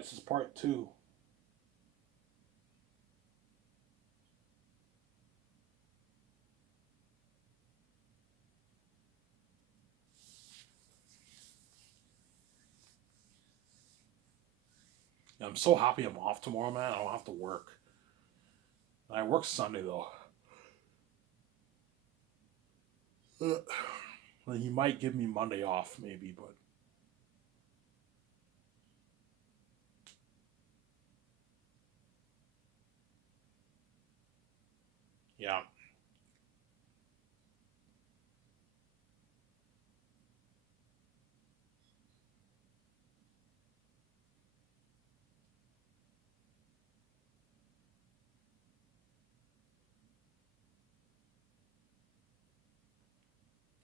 This is part two. I'm so happy I'm off tomorrow, man. I don't have to work. I work Sunday though. Well, he might give me Monday off, maybe, but yeah,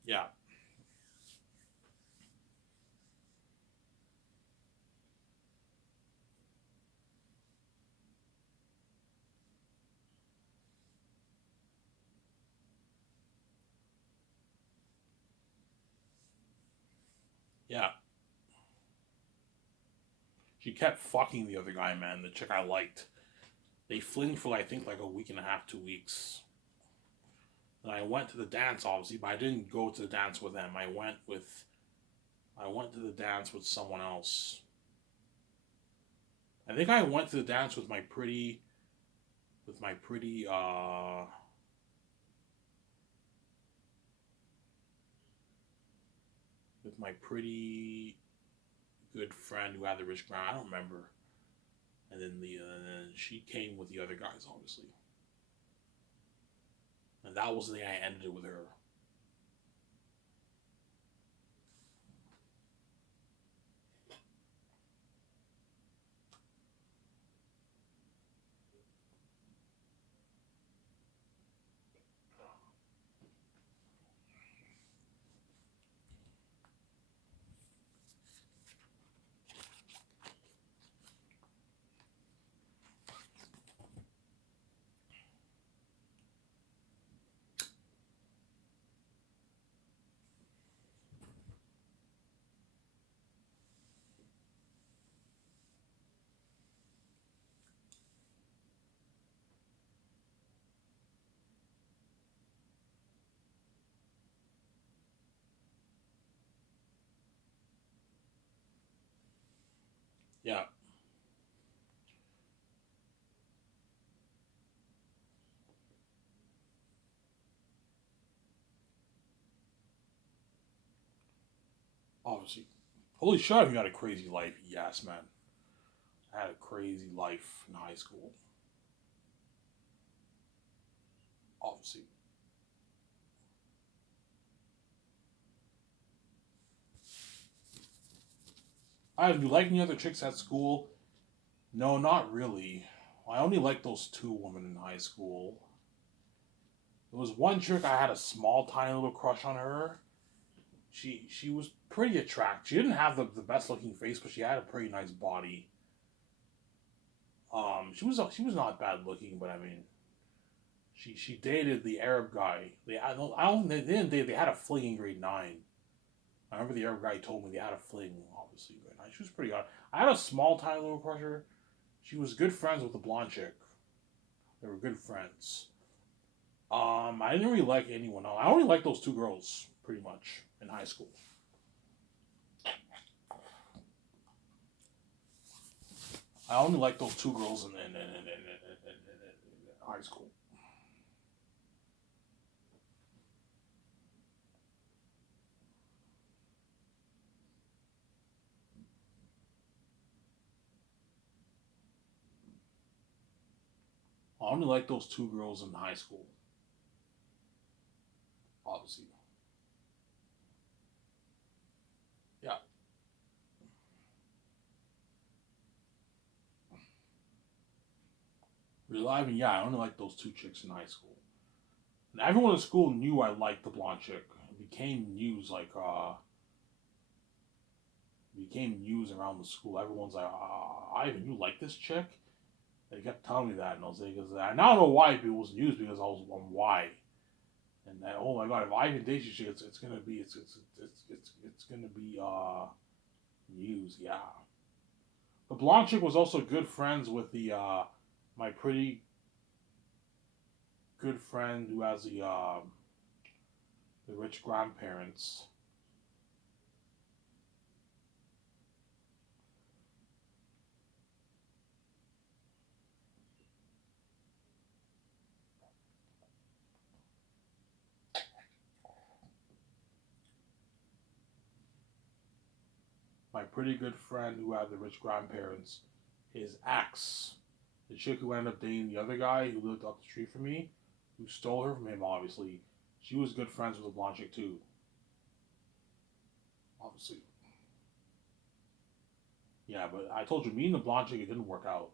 yeah, yeah. She kept fucking the other guy, man. The chick I liked. They flinged for I think like a week and a half, 2 weeks. And I went to the dance, obviously, but I didn't go to the dance with them. I went to the dance with someone else. I think I went to the dance with my pretty with my pretty good friend who had the rich crown. I don't remember. And then she came with the other guys, obviously. And that was the thing I ended it with her. Yeah, obviously. Holy shit, you had a crazy life. Yes, man. I had a crazy life in high school. Obviously. I do you like any other chicks at school? No, not really. I only liked those two women in high school. There was one chick I had a small, tiny little crush on her. She was pretty attractive. She didn't have the best looking face, but she had a pretty nice body. She was not bad looking, but I mean, she dated the Arab guy. I don't they didn't date. They had a fling in grade 9. I remember the Arab guy told me they had a fling. Obviously, grade 9. She was pretty hot. I had a small, tiny little crush on her. She was good friends with the blonde chick. They were good friends. I didn't really like anyone else. I only liked those two girls pretty much in high school. I only liked those two girls in high school. I only liked those two girls in high school. Obviously, yeah. Reliving, yeah. I only liked those two chicks in high school. And everyone in school knew I liked the blonde chick. It became news became news around the school. Everyone's like, Ivan, you like this chick? They kept telling me that, and I was like, because I now know why it was news because I was on why. And then, oh my god, if Ivan dates you, chick, it's gonna be it's gonna be news, yeah. The blonde chick was also good friends with the my pretty good friend who has the rich grandparents. My pretty good friend who had the rich grandparents, his ex, the chick who ended up dating the other guy who lived up the street from me, who stole her from him, obviously, she was good friends with the blonde chick too, obviously. Yeah, but I told you, me and the blonde chick, it didn't work out.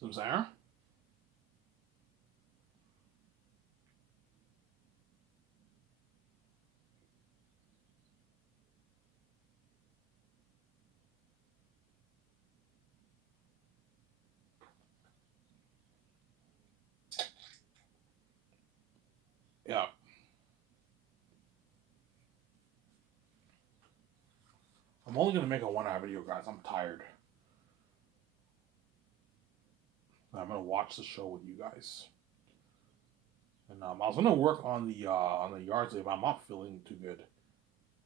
So I'm saying, yeah, I'm only gonna make a 1 hour video, guys. I'm tired. I'm gonna watch the show with you guys. And I was gonna work on the yard today, but I'm not feeling too good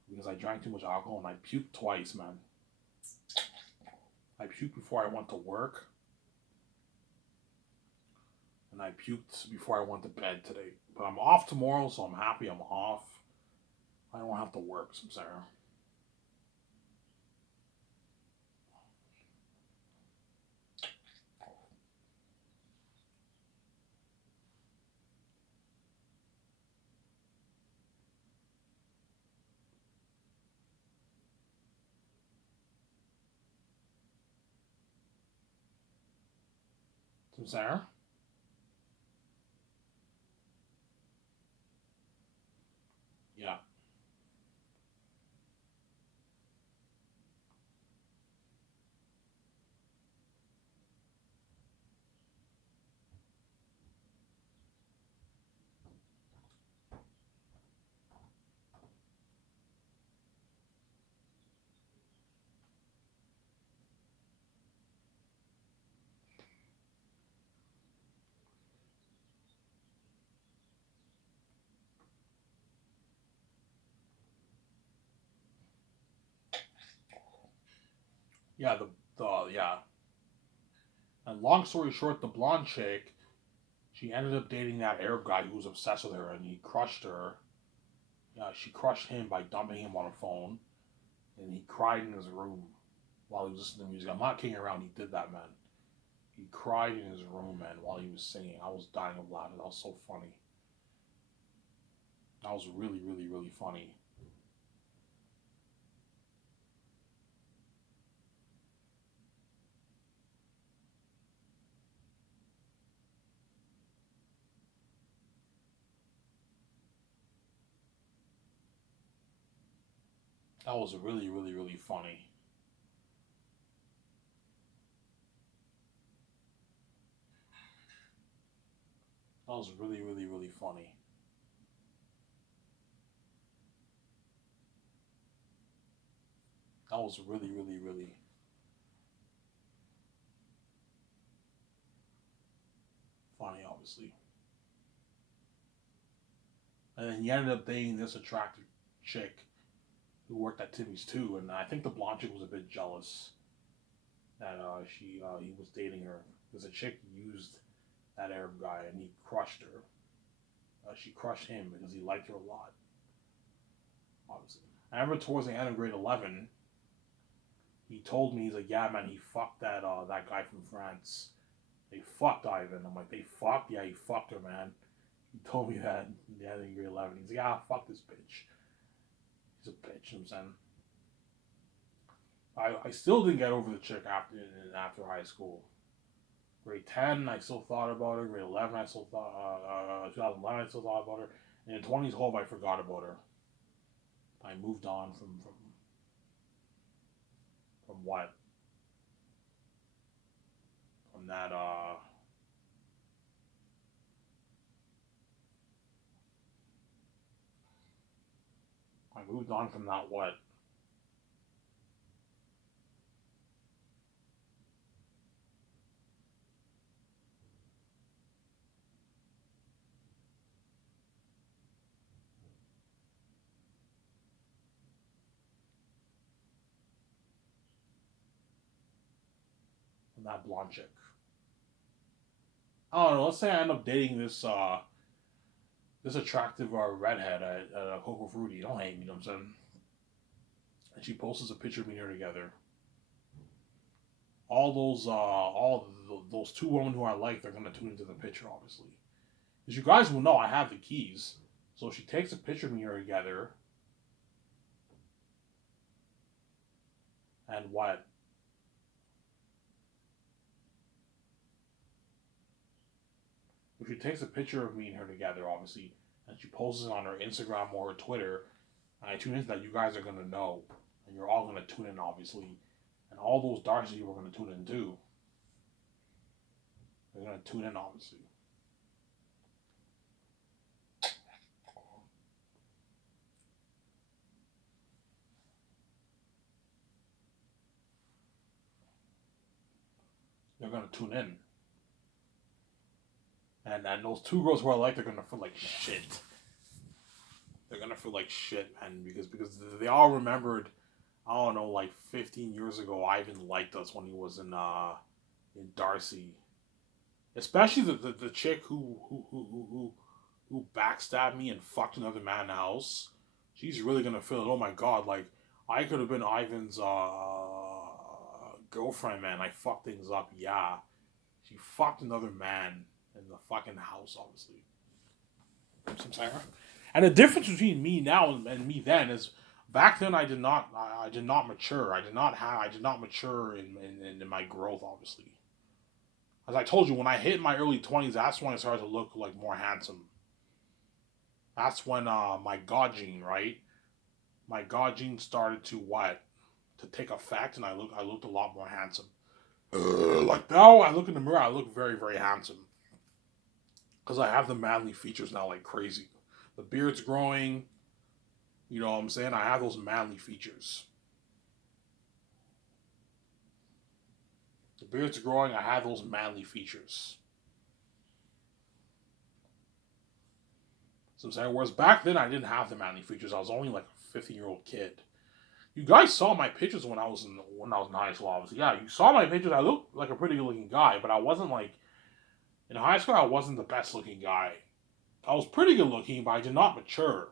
because I drank too much alcohol and I puked twice, man. I puked before I went to work, and I puked before I went to bed today. But I'm off tomorrow, so I'm happy I'm off. I don't have to work, some Sarah. Some Sarah? Yeah. Yeah, yeah. And long story short, the blonde chick, she ended up dating that Arab guy who was obsessed with her, and he crushed her. Yeah, she crushed him by dumping him on a phone, and he cried in his room while he was listening to music. I'm not kidding around. He did that, man. He cried in his room, man, while he was singing. I was dying of laughter. That was so funny. That was really, really, really funny. That was really, really, really funny. That was really, really, really funny. That was really, really, really funny, obviously. And then he ended up dating this attractive chick who worked at Timmy's too, and I think the blonde chick was a bit jealous that she he was dating her because the chick used that Arab guy and he crushed her. She crushed him because he liked her a lot, obviously. I remember towards the end of grade 11, he told me, he's like, yeah, man, he fucked that guy from France. They fucked Ivan. I'm like, they fucked? Yeah, he fucked her, man. He told me that in the end of grade 11. He's like, ah, fuck this bitch. He's a bitch, you know what I'm saying? I still didn't get over the chick after high school. Grade 10, I still thought about her. Grade 11, I still thought, 2011, I still thought about her. And in 20s Hove, I forgot about her. I moved on from what? From that, I moved on from that what? From that blonde chick. I don't know. Let's say I end up dating this attractive redhead at Coco Fruity. Don't hate me, you know what I'm saying? And she posts a picture of me and her together. All those two women who I like, they're gonna tune into the picture, obviously. As you guys will know, I have the keys. So if she takes a picture of me and her together, and what? If she takes a picture of me and her together, obviously, and she posts it on her Instagram or her Twitter, and I tune into that, you guys are gonna know, and you're all gonna tune in, obviously, and all those darks you are gonna tune in too. They're gonna tune in, obviously. They're gonna tune in, and those two girls who I like, they're gonna feel like shit. They're gonna feel like shit, man, because they all remembered. I don't know, like 15 years ago, Ivan liked us when he was in Darcy. Especially the chick who backstabbed me and fucked another man in the house. She's really gonna feel it. Oh my god, like I could have been Ivan's girlfriend, man. I fucked things up. Yeah, she fucked another man in the fucking house, obviously. Sometimes. And the difference between me now and me then is back then I did not mature. I did not mature in my growth, obviously. As I told you, when I hit my early 20s, that's when I started to look like more handsome. That's when my God gene, right? My God gene started to what? To take effect, and I looked a lot more handsome. Like now, I look in the mirror, I look very very handsome because I have the manly features now, like crazy. The beard's growing. You know what I'm saying? I have those manly features. The beard's growing. I have those manly features. So I'm saying, whereas back then I didn't have the manly features. I was only like a 15-year-old kid. You guys saw my pictures when I was in high school. Obviously, yeah, you saw my pictures. I looked like a pretty good looking guy, but I wasn't like in high school. I wasn't the best looking guy. I was pretty good looking, but I did not mature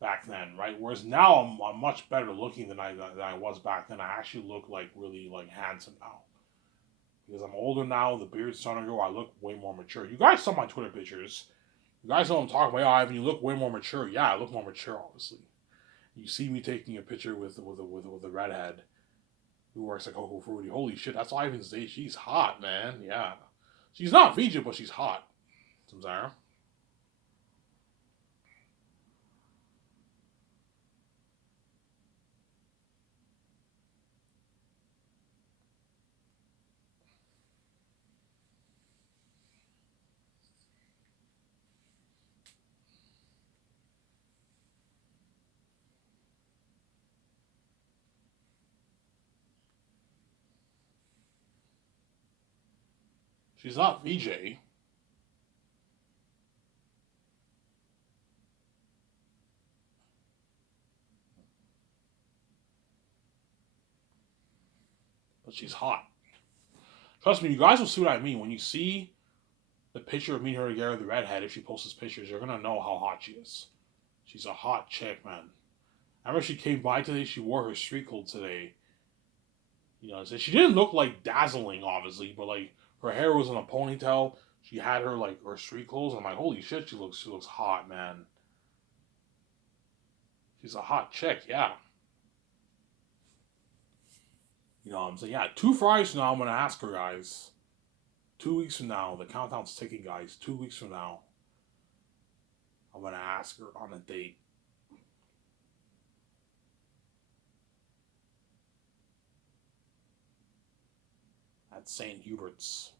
back then, right? Whereas now I'm much better looking than I was back then. I actually look like really like handsome now because I'm older now. The beard's starting to grow. I look way more mature. You guys saw my Twitter pictures. You guys know what I'm talking about. Oh, Ivan, you look way more mature. Yeah, I look more mature, obviously. You see me taking a picture with a redhead who works at Coco Fruity. Holy shit, that's Ivan's date. She's hot, man. Yeah, she's not Fiji, but she's hot. Samsara. She's not VJ, but she's hot. Trust me, you guys will see what I mean when you see the picture of me and her together, the redhead. If she posts pictures, you're gonna know how hot she is. She's a hot chick, man. I remember she came by today. She wore her street clothes today. You know, so she didn't look like dazzling, obviously, but like her hair was in a ponytail. She had her like her street clothes. I'm like, holy shit, she looks hot, man. She's a hot chick, yeah. You know what I'm saying? Yeah, 2 Fridays from now, I'm gonna ask her, guys. 2 weeks from now, the countdown's ticking, guys. 2 weeks from now, I'm gonna ask her on a date. At St. Hubert's.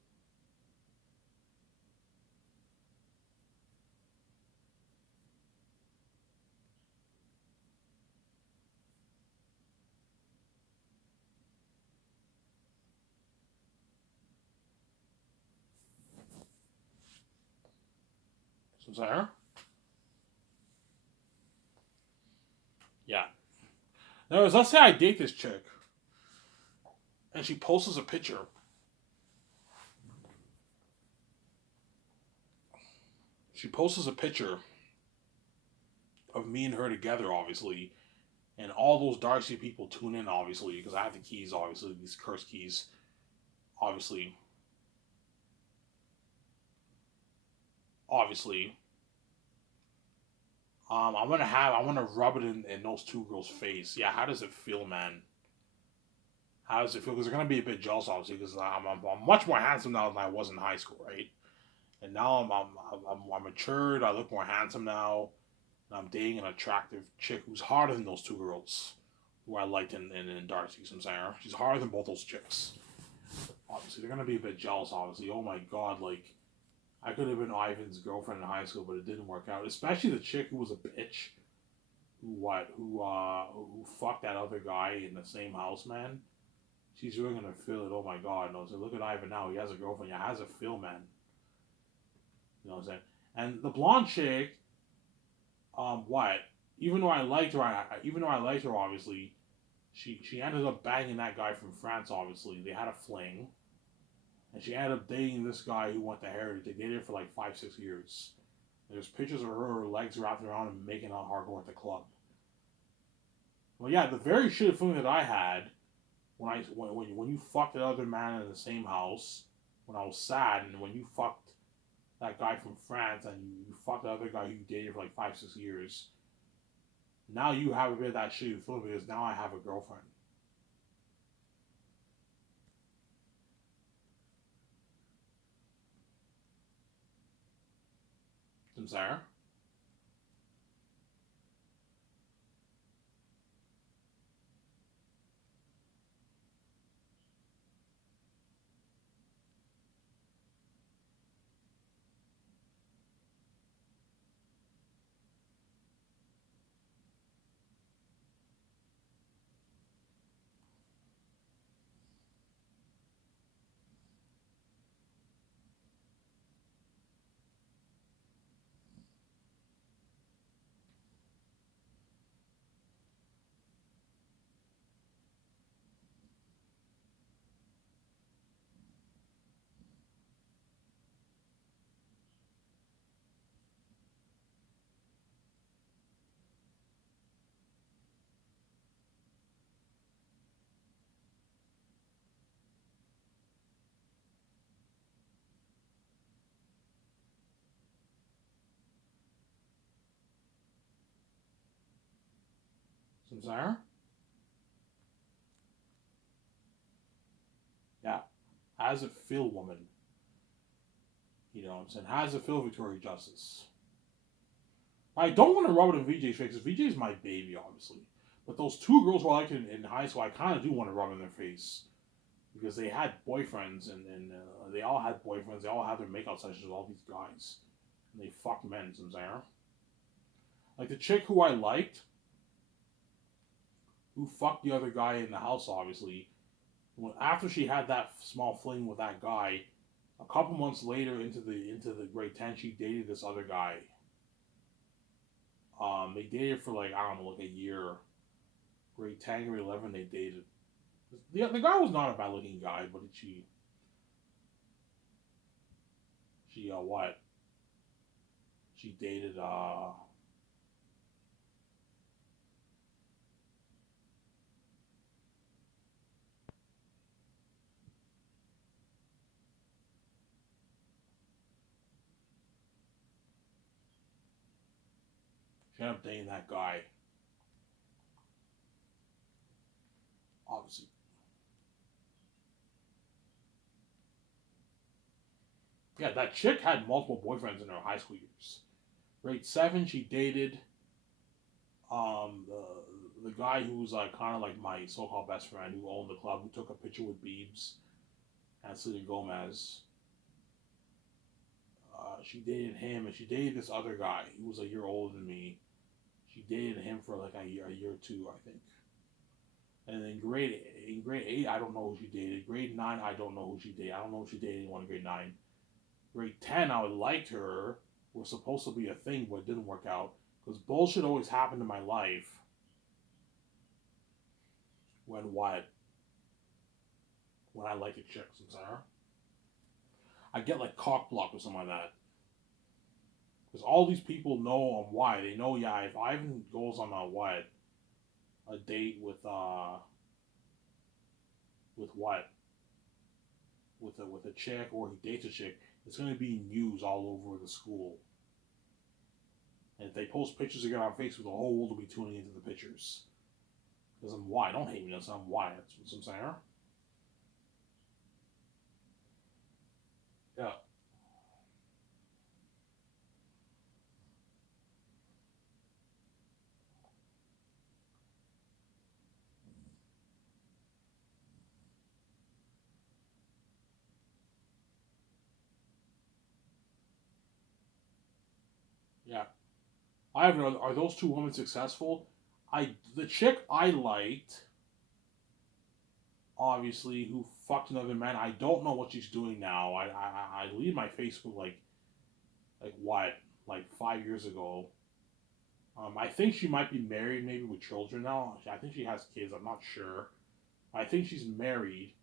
So there? Yeah. Now, let's say I date this chick, and she posts a picture. She posts a picture of me and her together, obviously, and all those Darcy people tune in, obviously, because I have the keys, obviously, these cursed keys, obviously, obviously. I'm gonna rub it in those two girls' face. Yeah, how does it feel, man? How does it feel? Because they're gonna be a bit jealous, obviously, because I'm much more handsome now than I was in high school, right? And now I'm matured. I look more handsome now, and I'm dating an attractive chick who's harder than those two girls, who I liked in Darcy. I'm saying she's harder than both those chicks. Obviously, they're gonna be a bit jealous. Obviously, oh my god, like I could have been Ivan's girlfriend in high school, but it didn't work out. Especially the chick who was a bitch, who fucked that other guy in the same house, man. She's really gonna feel it. Oh my god, no! So look at Ivan now. He has a girlfriend. Yeah, has a feel, man. You know what I'm saying? And the blonde chick, what? Even though I liked her, obviously, she ended up banging that guy from France. Obviously, they had a fling, and she ended up dating this guy who went to Heritage. They dated for like 5 6 years. There's pictures of her legs wrapped around and making out hardcore at the club. Well, yeah, the very shitty feeling that I had when you fucked the other man in the same house, when I was sad, and when you fucked that guy from France and you fucked the other guy who you dated for like 5 6 years. Now you have a bit of that shitty feeling because now I have a girlfriend. Sincere? Sincere? Yeah. How does it feel, woman? You know what I'm saying? How does it feel, Victoria Justice? I don't want to rub it in VJ's face because VJ's my baby, obviously. But those two girls who I liked in high school, I kind of do want to rub in their face because they had boyfriends and they all had boyfriends. They all had their makeout sessions with all these guys, and they fucked men. Some there. Like the chick who I liked, who fucked the other guy in the house, obviously. After she had that small fling with that guy, a couple months later into the grade 10, she dated this other guy. They dated for like I don't know, like a year. Grade 10, grade 11, they dated. The guy was not a bad looking guy, but she what? She dated She ended up dating that guy. Obviously. Yeah, that chick had multiple boyfriends in her high school years. Grade 7, she dated the guy who was like kind of like my so-called best friend who owned the club, who took a picture with Biebs and Selena Gomez. She dated him, and she dated this other guy. He was a year older than me. She dated him for like a year or two, I think. And then grade 8, I don't know who she dated. Grade 9, I don't know who she dated. I don't know if she dated anyone in grade 9. Grade 10, I would liked her. It was supposed to be a thing, but it didn't work out because bullshit always happened in my life. When what? When I like a chick, Sarah. I get like cock blocked or something like that. Because all these people know on why. They know, yeah, if Ivan goes on a date with what? With a chick, or he dates a chick, it's gonna be news all over the school. And if they post pictures again on Facebook, the whole world will be tuning into the pictures. Because I'm why. Don't hate me, that's I'm why. That's what I'm saying. Yeah. Yeah. I have another. Are those two women successful? The chick I liked, obviously, who fucked another man. I don't know what she's doing now. I leave my Facebook like what, like 5 years ago. I think she might be married, maybe with children now. I think she has kids. I'm not sure. I think she's married.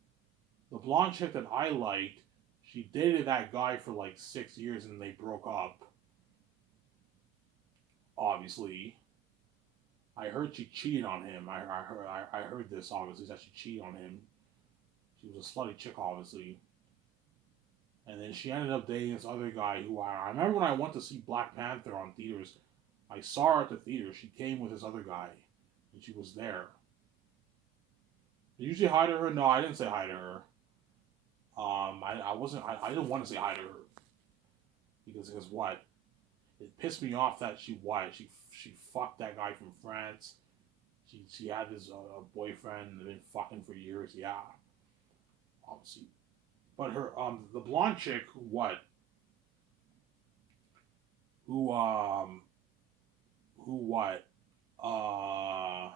The blonde chick that I liked, she dated that guy for like 6 years and they broke up. Obviously, I heard she cheated on him. I heard this obviously that she cheated on him. She was a slutty chick, obviously. And then she ended up dating this other guy who I remember when I went to see Black Panther on theaters. I saw her at the theater. She came with this other guy, and she was there. Did you say hi to her? No, I didn't say hi to her. I wasn't. I didn't want to say hi to her because what? It pissed me off that she fucked that guy from France. She had this boyfriend and been fucking for years. Yeah, obviously. But her the blonde chick who who what uh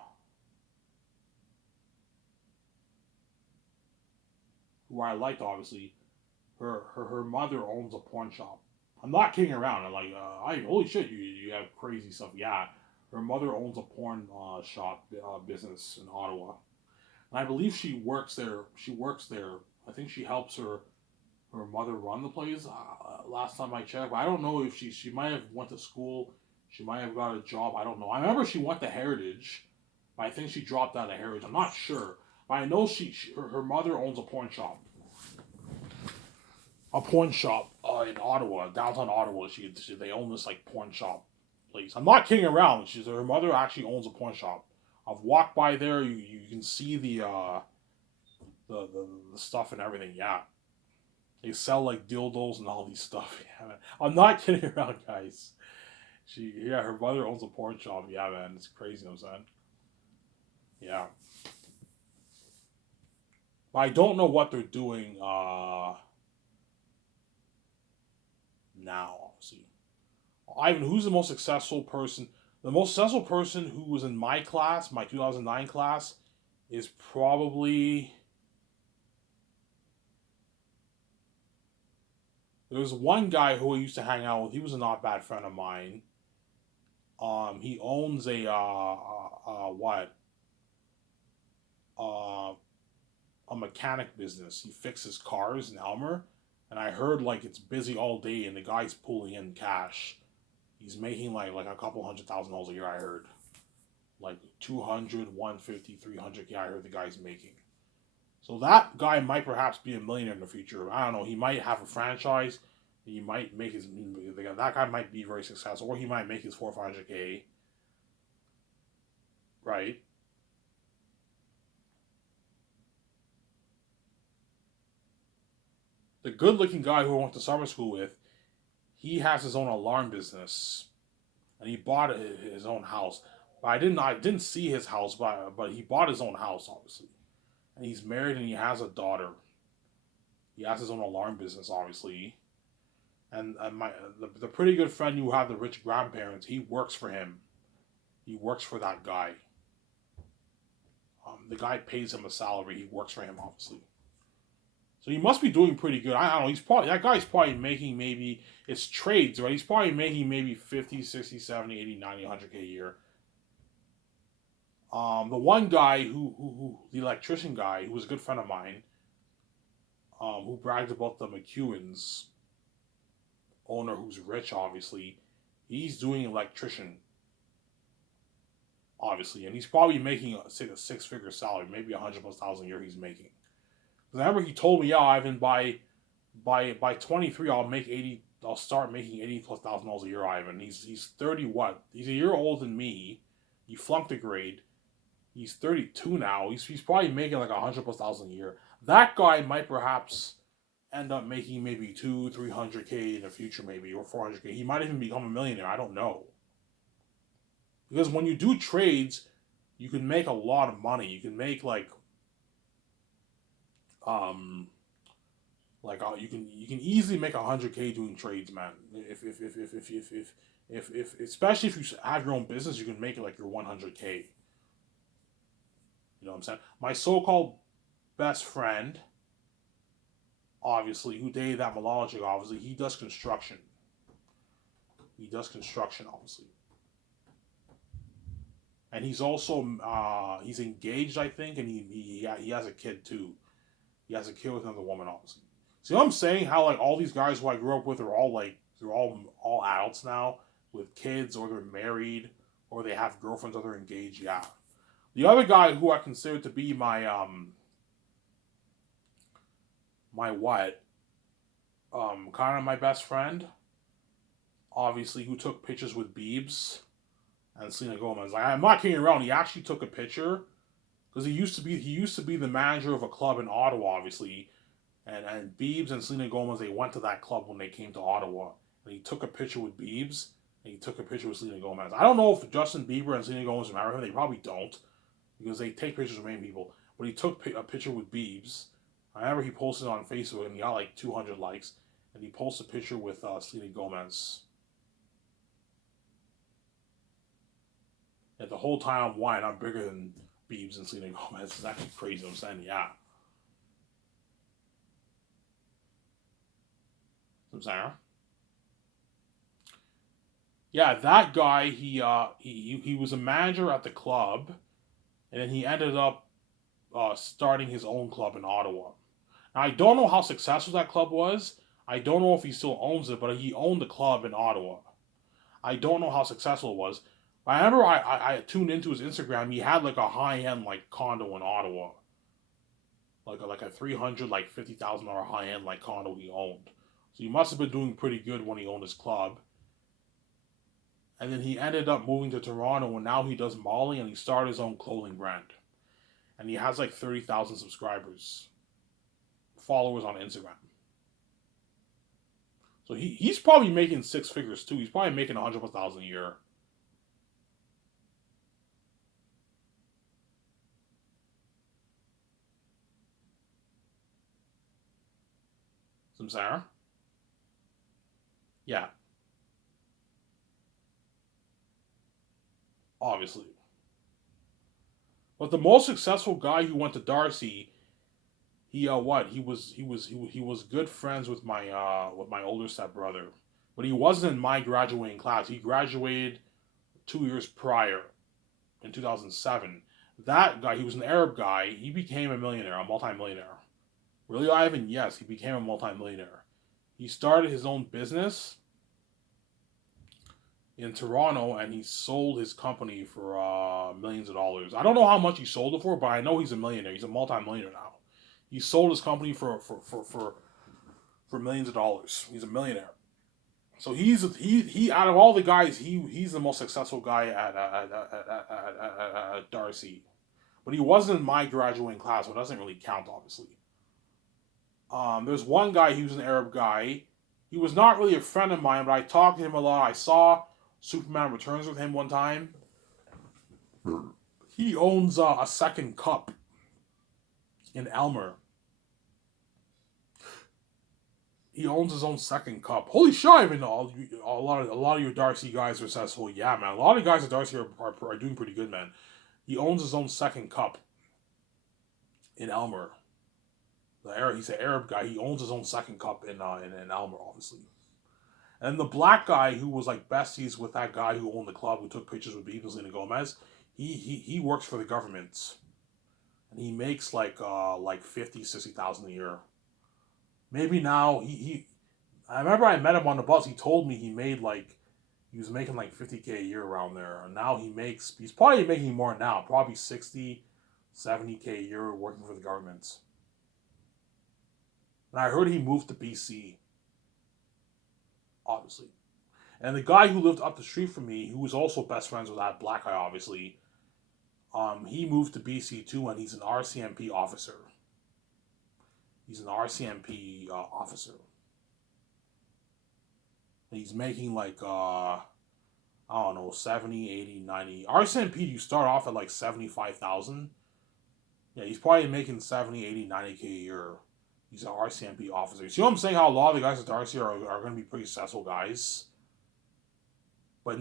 who I liked, obviously. Her mother owns a porn shop. I'm not kidding around. I'm like, I holy shit, you have crazy stuff. Yeah, her mother owns a porn shop business in Ottawa, and I believe she works there. She works there. I think she helps her mother run the place. Last time I checked, but I don't know if she might have went to school. She might have got a job. I don't know. I remember she went to Heritage, but I think she dropped out of Heritage. I'm not sure, but I know her mother owns a porn shop. A porn shop in Ottawa, downtown Ottawa. They own this like porn shop place. I'm not kidding around. Her mother actually owns a porn shop. I've walked by there. You can see the stuff and everything. Yeah, they sell like dildos and all these stuff. Yeah, man. I'm not kidding around, guys. Her mother owns a porn shop. Yeah, man, it's crazy. I'm saying. Yeah, but I don't know what they're doing now. Obviously, Ivan, who's the most successful person? The most successful person who was in my class, my 2009 class, is probably. There was one guy who I used to hang out with. He was a not bad friend of mine. He owns what? Uh, a mechanic business. He fixes cars in Elmer, and I heard like it's busy all day, and the guy's pulling in cash. He's making like a couple $100,000 a year. I heard like 200, 150, 300. Yeah, I heard the guy's making. So that guy might perhaps be a millionaire in the future. I don't know. He might have a franchise. He might make his that guy might be very successful, or he might make his 400K or 500K. right? The good-looking guy who I went to summer school with, he has his own alarm business, and he bought his own house. But I didn't see his house, but he bought his own house, obviously, and he's married and he has a daughter. He has his own alarm business, obviously, and the pretty good friend who had the rich grandparents, he works for him. He works for that guy. The guy pays him a salary. He works for him, obviously. So he must be doing pretty good. I don't know. He's probably that guy's probably making maybe it's trades, right? He's probably making maybe 50, 60, 70, 80, 90, 100K a year. The one guy who the electrician guy who was a good friend of mine, who bragged about the McEwens owner who's rich, obviously, he's doing electrician, obviously, and he's probably making a six-figure salary, maybe 100+ thousand a year he's making. Remember, he told me, yeah, Ivan, by 23, I'll make 80. I'll start making 80+ thousand dollars a year, Ivan. He's 30. What? He's a year older than me. He flunked a grade. He's 32 now. He's probably making like 100+ thousand a year. That guy might perhaps end up making maybe 300K in the future, maybe, or 400K. He might even become a millionaire. I don't know. Because when you do trades, you can make a lot of money. You can make um you can easily make 100K doing trades, man. If especially if you have your own business, you can make it like your 100K. You know what I'm saying? My so-called best friend, obviously, who dated that Malala chick, obviously, he does construction. He does construction, obviously, and he's also he's engaged, I think, and he has a kid too. He has a kid with another woman, obviously. See what I'm saying? How like all these guys who I grew up with are all like they're all adults now with kids, or they're married, or they have girlfriends, or they're engaged. Yeah. The other guy who I consider to be my what kind of my best friend, obviously, who took pictures with Biebs and Selena Gomez. Like, I'm not kidding around. He actually took a picture because he used to be the manager of a club in Ottawa, obviously, and Biebs and Selena Gomez, they went to that club when they came to Ottawa, and he took a picture with Biebs and he took a picture with Selena Gomez. I don't know if Justin Bieber and Selena Gomez remember him. They probably don't because they take pictures with many people. But he took a picture with Biebs. I remember he posted on Facebook and he got like 200 likes, and he posted a picture with Selena Gomez. And the whole time I'm white, I'm bigger than Biebs and Selena Gomez. It's actually crazy. I'm saying, yeah. I'm saying, yeah, that guy. He was a manager at the club, and then he ended up starting his own club in Ottawa. Now, I don't know how successful that club was. I don't know if he still owns it, but he owned the club in Ottawa. I don't know how successful it was. I remember I tuned into his Instagram. He had like a high end like condo in Ottawa, like a 300 like $50,000 high end like condo he owned. So he must have been doing pretty good when he owned his club. And then he ended up moving to Toronto, and now he does modeling, and he started his own clothing brand. And he has like 30,000 subscribers, followers on Instagram. So he's probably making six figures too. He's probably making 100,000 a year. Some Sarah? Yeah, obviously. But the most successful guy who went to Darcy, he what? He was good friends with my older stepbrother. But he wasn't in my graduating class. He graduated 2 years prior in 2007. That guy, he was an Arab guy. He became a millionaire, a multimillionaire. Really, Ivan? Yes, he became a multimillionaire. He started his own business in Toronto, and he sold his company for millions of dollars. I don't know how much he sold it for, but I know he's a millionaire. He's a multimillionaire now. He sold his company for millions of dollars. He's a millionaire. So he out of all the guys, he's the most successful guy at Darcy. But he wasn't in my graduating class, so it doesn't really count, obviously. There's one guy, he was an Arab guy. He was not really a friend of mine, but I talked to him a lot. I saw Superman Returns with him one time. He owns a second cup in Elmer. He owns his own second cup. Holy shit! I mean, a lot of your Darcy guys are successful. Yeah, man. A lot of guys at Darcy are doing pretty good, man. He owns his own second cup in Elmer. He's an Arab guy. He owns his own second cup in Elmer, obviously. And the black guy who was like besties with that guy who owned the club, who took pictures with Beatles and Gomez, he works for the government, and he makes like 50,000-60,000 a year. Maybe now he I remember I met him on the bus. He told me he was making like 50K a year around there. And now he's probably making more now, probably 60, 70K a year working for the government. And I heard he moved to BC, obviously. And the guy who lived up the street from me, who was also best friends with that black guy, obviously, he moved to BC too, and he's an RCMP officer. He's an RCMP officer. He's making like, I don't know, 70, 80, 90. RCMP, you start off at like 75,000. Yeah, he's probably making 70, 80, 90K a year. He's an RCMP officer. See what I'm saying? How a lot of the guys at Darcy are going to be pretty successful guys. But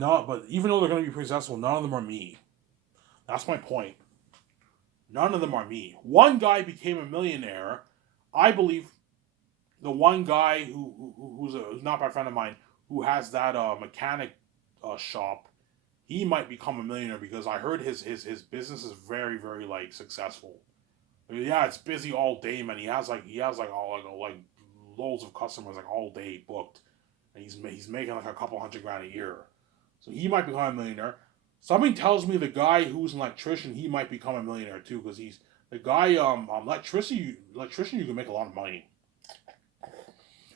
even though they're going to be pretty successful, none of them are me. That's my point. None of them are me. One guy became a millionaire. I believe the one guy who's not my friend of mine, who has that mechanic shop, he might become a millionaire because I heard his business is very, very like successful. Yeah, it's busy all day, man. He has loads of customers like all day booked, and he's making like a couple $100,000 a year. So he might become a millionaire. Something tells me the guy who's an electrician, he might become a millionaire too, because he's the guy electrician you can make a lot of money.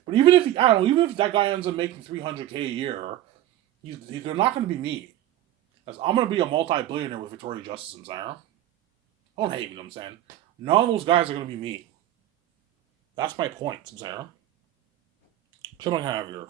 But even if that guy ends up making 300K a year, they're not going to be me. As I'm going to be a multi-billionaire with Victoria Justice and Sarah. Don't hate me, you know what I'm saying? None of those guys are going to be me. That's my point, Sarah. What am I going to have here?